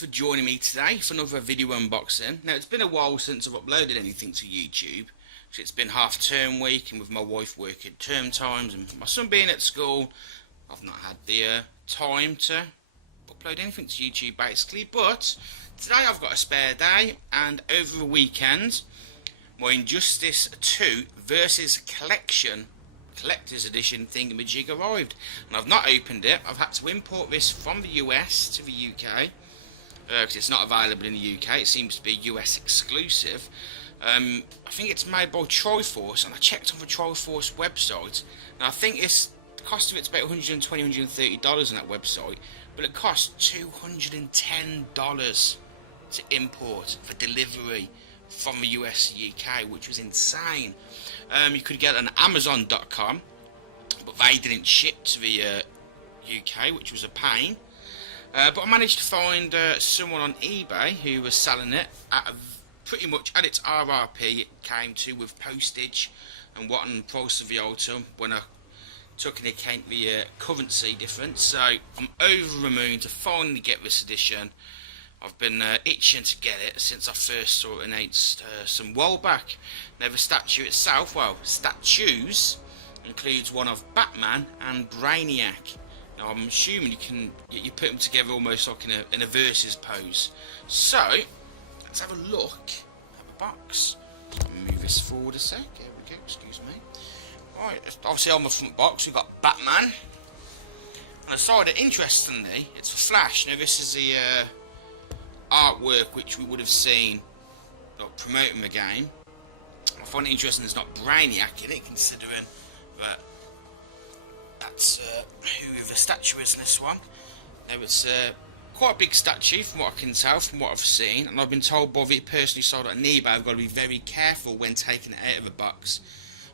for joining me today for another video unboxing. Now, it's been a while since I've uploaded anything to YouTube. So it's been half term week, and with my wife working term times and my son being at school, I've not had the time to upload anything to YouTube basically. But today I've got a spare day, and over the weekend my Injustice 2 versus Collector's Edition thingamajig arrived, and I've not opened it. I've had to import this from the US to the UK because it's not available in the UK. It seems to be US exclusive. I think it's made by Triforce, and I checked on the Triforce website, and I think the cost of it's about $120, $130 on that website, but it costs $210 to import for delivery from the US to the UK, which was insane. You could get it on Amazon.com, but they didn't ship to the UK, which was a pain. But I managed to find someone on eBay who was selling it at pretty much at its RRP. It came to with postage and what on the price of the item when I took into account the currency difference. So I'm over the moon to finally get this edition. I've been itching to get it since I first saw it announced some while back. Now the statue itself, well, statues, includes one of Batman and Brainiac. Now I'm assuming you put them together almost like in a versus pose. So let's have a look at the box. Move this forward a sec. There we go. Excuse me. Right, obviously on the front box we've got Batman. And I saw that interestingly, it's for Flash. Now this is the artwork which we would have seen promoting the game. I find it interesting there's not Brainiac in it, considering that that's who the statue is in this one. Now it's quite a big statue from what I can tell, from what I've seen, and I've been told by the person who sold it on eBay I've got to be very careful when taking it out of the box,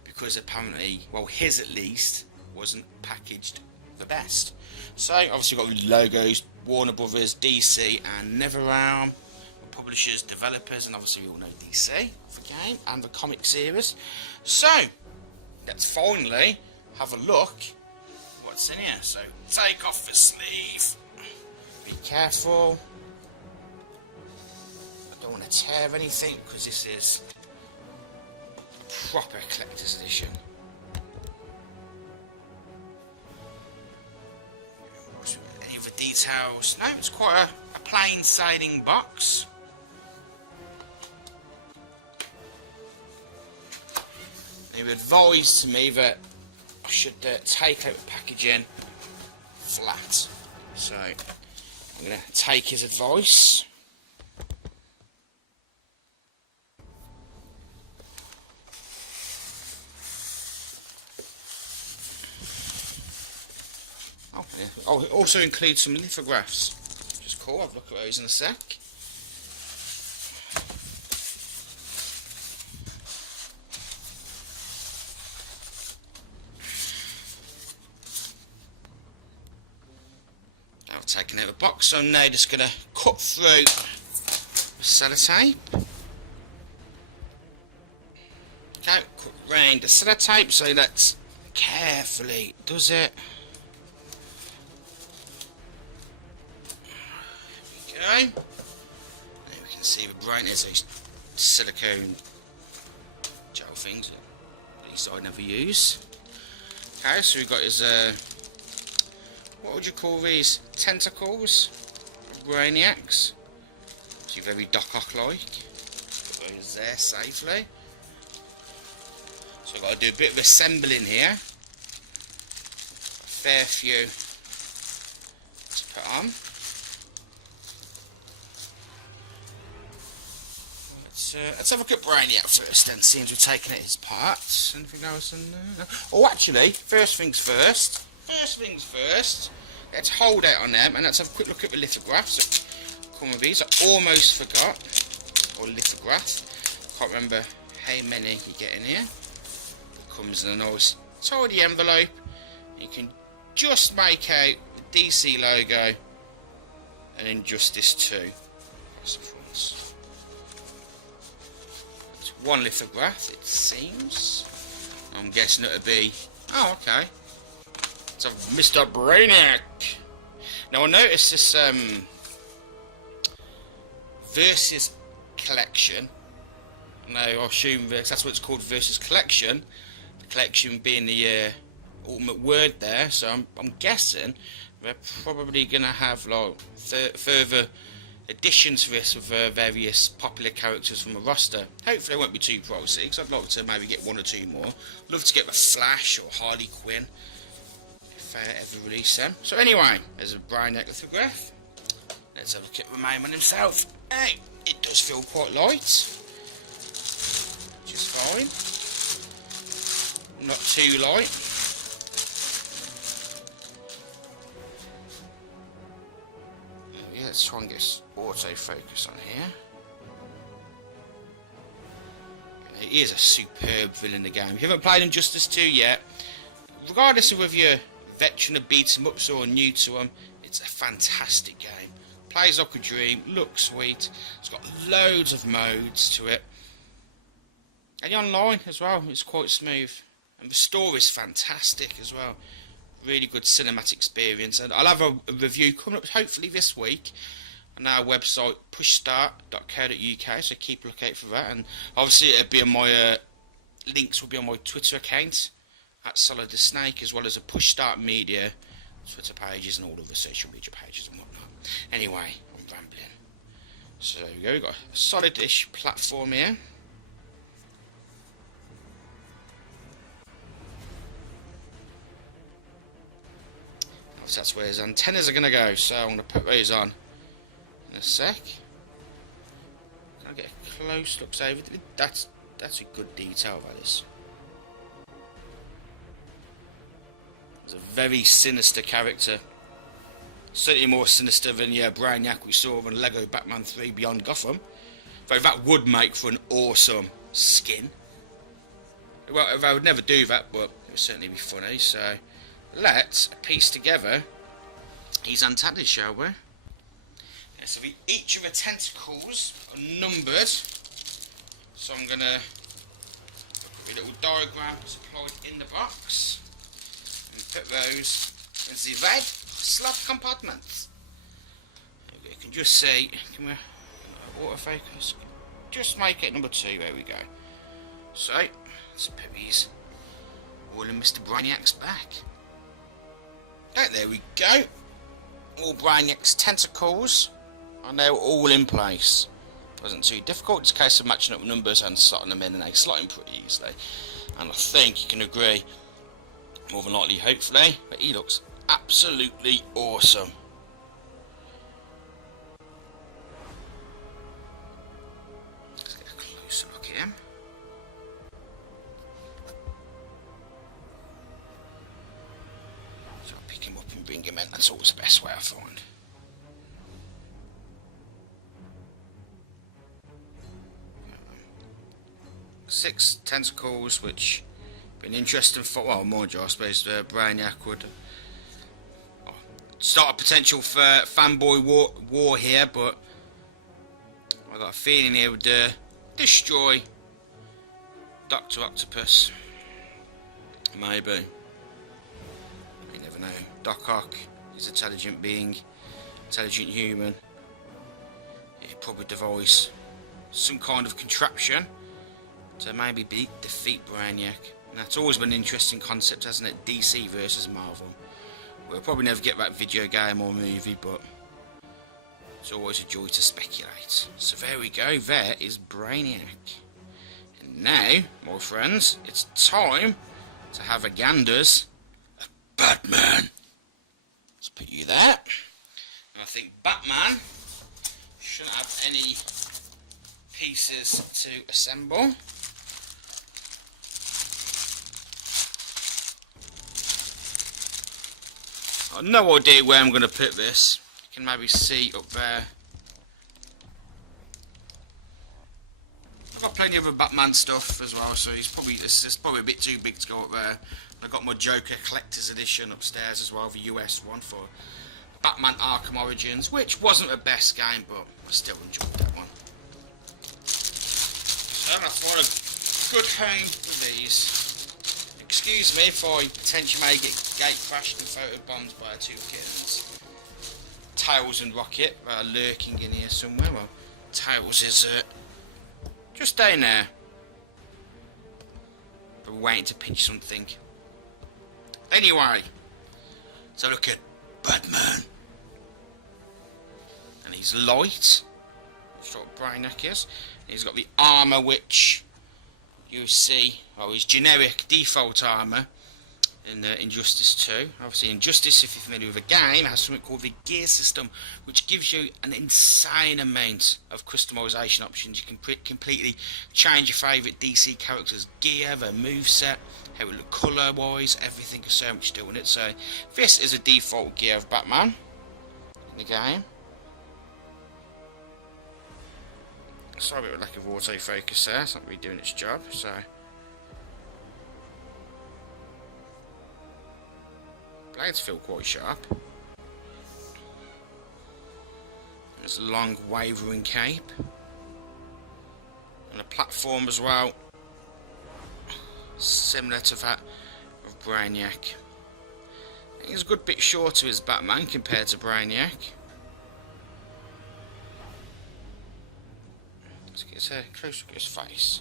because apparently, well, his at least wasn't packaged the best. So obviously we've got the logos, Warner Brothers, DC and NetherRealm, the publishers, developers, and obviously we all know DC for the game and the comic series. So let's finally have a look what's in here. So take off the sleeve, be careful, I don't want to tear anything because this is a proper collector's edition. Any of the details? No, it's quite a plain sailing box. They advised to me that I should take out the packaging flat. So I'm going to take his advice. Oh, it also includes some lithographs, which is cool. I'll look at those in a sec. Now I've taken out the box, so I'm now just going to cut through the sellotape. Okay, cut round the sellotape, so let's carefully does it. Okay, there we can see the brightness of those silicone gel things, at least I never use. Okay, so we've got his, what would you call these? Tentacles? Brainiacs? So very Doc Ock-like. Put those there safely. So I've got to do a bit of assembling here. A fair few to put on. Let's have a look at Brainiac first then, seeing as we've taken out his parts. Anything else in there? No. Oh, actually, first things first, let's hold out on them and let's have a quick look at the lithographs. Come with these, I almost forgot, or lithograph, can't remember how many you get in here. Comes in a nice tidy envelope, you can just make out the DC logo and Injustice 2 across the front. One lithograph, it seems. I'm guessing it'll be. Oh, okay. It's a Mr. Brainiac. Now I noticed this Versus Collection. No, I assume that's what it's called, Versus Collection. The collection being the ultimate word there. So I'm guessing they're probably going to have like further additions to this with various popular characters from the roster. Hopefully they won't be too pricey, because I'd like to maybe get 1 or 2 more. Love to get the Flash or Harley Quinn if they ever release them. So anyway, there's a Brainiac lithograph. Let's have a look at the main man himself. Hey, it does feel quite light, which is fine. Not too light. Let's try and get autofocus on here. He is a superb villain in the game. If you haven't played Injustice 2 yet, regardless of whether you're a veteran of beat 'em ups or new to them, it's a fantastic game. Plays like a dream, looks sweet, it's got loads of modes to it. And the online as well, it's quite smooth. And the story's fantastic as well. Really good cinematic experience, and I'll have a review coming up hopefully this week on our website pushstart.co.uk, so keep a lookout for that. And obviously it'll be on my links will be on my Twitter account at Solid the Snake, as well as a Push Start Media Twitter pages and all of the social media pages and whatnot. Anyway, I'm rambling. So there we go, we've got a solid-ish platform here. So that's where his antennas are going to go, so I'm going to put those on in a sec. Can I get a close look over? That's a good detail, that is. He's a very sinister character. Certainly more sinister than the Brainiac we saw in Lego Batman 3 Beyond Gotham. Though that would make for an awesome skin. Well, I would never do that, but it would certainly be funny, so let's piece together his antennas, shall we? Yeah, so each of the tentacles are numbered. So I'm going to put a little diagram supplied in the box and put those in the red slot compartments. You can just see, can we autofocus? Just make it number 2, there we go. So, let's put these all in Mr. Brainiac's back. Right, there we go. All Brainiac's tentacles are now all in place. Wasn't too difficult. It's a case of matching up numbers and slotting them in, and they slot in pretty easily. And I think you can agree, more than likely, hopefully, that he looks absolutely awesome. Let's get a closer look at him. Bring him in, that's always the best way I find. Six tentacles, which been interesting for, well, more I suppose Brainiac would start a potential for fanboy war here, but I got a feeling he would destroy Dr. Octopus. Maybe. You never know. Doc Ock is an intelligent being, intelligent human. He'd probably devise some kind of contraption to maybe defeat Brainiac. And that's always been an interesting concept, hasn't it? DC versus Marvel. We'll probably never get that video game or movie, but it's always a joy to speculate. So there we go, there is Brainiac. And now, my friends, it's time to have a ganders at Batman. Let's put you there. And I think Batman shouldn't have any pieces to assemble. I've no idea where I'm going to put this. You can maybe see up there. I've got plenty of other Batman stuff as well, so it's probably a bit too big to go up there. I've got my Joker Collector's Edition upstairs as well, the US one for Batman Arkham Origins, which wasn't the best game, but I still enjoyed that one. So I thought a good home for these. Excuse me if I potentially may get gate crashed and photobombed by 2 kittens. Tails and Rocket are lurking in here somewhere. Well, Tails is just down there. But we're waiting to pinch something. Anyway, so look at Batman. And he's light. Sort of Brainiac is. He's got the armour which you see, well, his generic default armour in Injustice 2. Obviously Injustice, if you're familiar with the game, has something called the gear system, which gives you an insane amount of customisation options. You can completely change your favourite DC character's gear, their moveset, how it look colour wise, everything is so much doing it. So this is a default gear of Batman in the game. Sorry about the lack of autofocus there, it's not really doing its job, so. Blades feel quite sharp. There's a long wavering cape. And a platform as well. Similar to that of Brainiac. I think it's a good bit shorter as Batman compared to Brainiac. Let's get a close look at his face.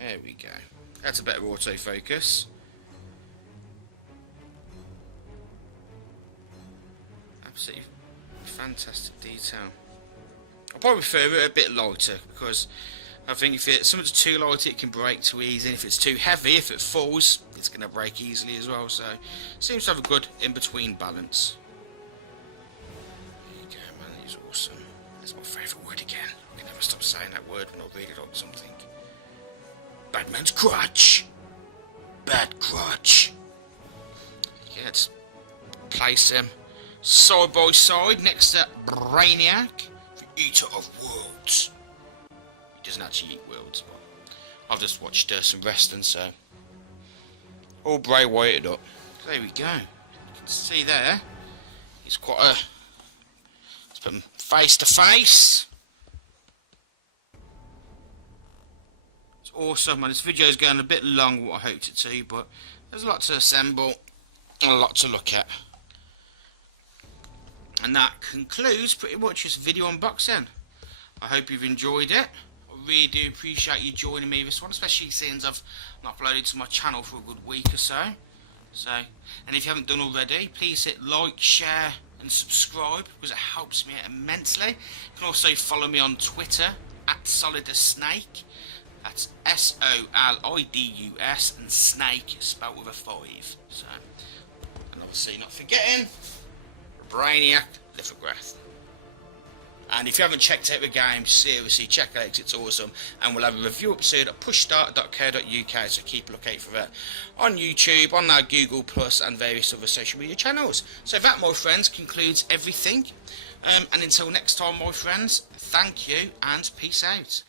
There we go. That's a better autofocus. Absolutely fantastic detail. I'll probably prefer it a bit lighter because I think if something's too light it can break too easy, and if it's too heavy, if it falls, it's going to break easily as well. So it seems to have a good in-between balance. There you go, man, he's awesome. That's my favourite word again. I can never stop saying that word when I really like something. Batman's crotch. Bad crotch. Yeah, let's place him side by side next to Brainiac, the Eater of Worlds. He doesn't actually eat worlds, but I've just watched some wrestling, so all Bray Wyatted up. There we go. You can see there. He's quite a. Let's put him face to face. It's awesome, and this video is going a bit long than what I hoped it to, but there's a lot to assemble and a lot to look at. And that concludes pretty much this video unboxing. I hope you've enjoyed it. I really do appreciate you joining me this one, especially since I've not uploaded to my channel for a good week or so. And if you haven't done already, please hit like, share and subscribe because it helps me out immensely. You can also follow me on Twitter at SolidusSnake. That's SOLIDUS and snake spelled with a 5. So, and obviously not forgetting Brainiac Lithograph. And if you haven't checked out the game, seriously check it out, it's awesome. And we'll have a review episode at pushstart.co.uk, so keep a lookout for that on YouTube, on our Google Plus and various other social media channels. So that, my friends, concludes everything. And until next time, my friends, thank you and peace out.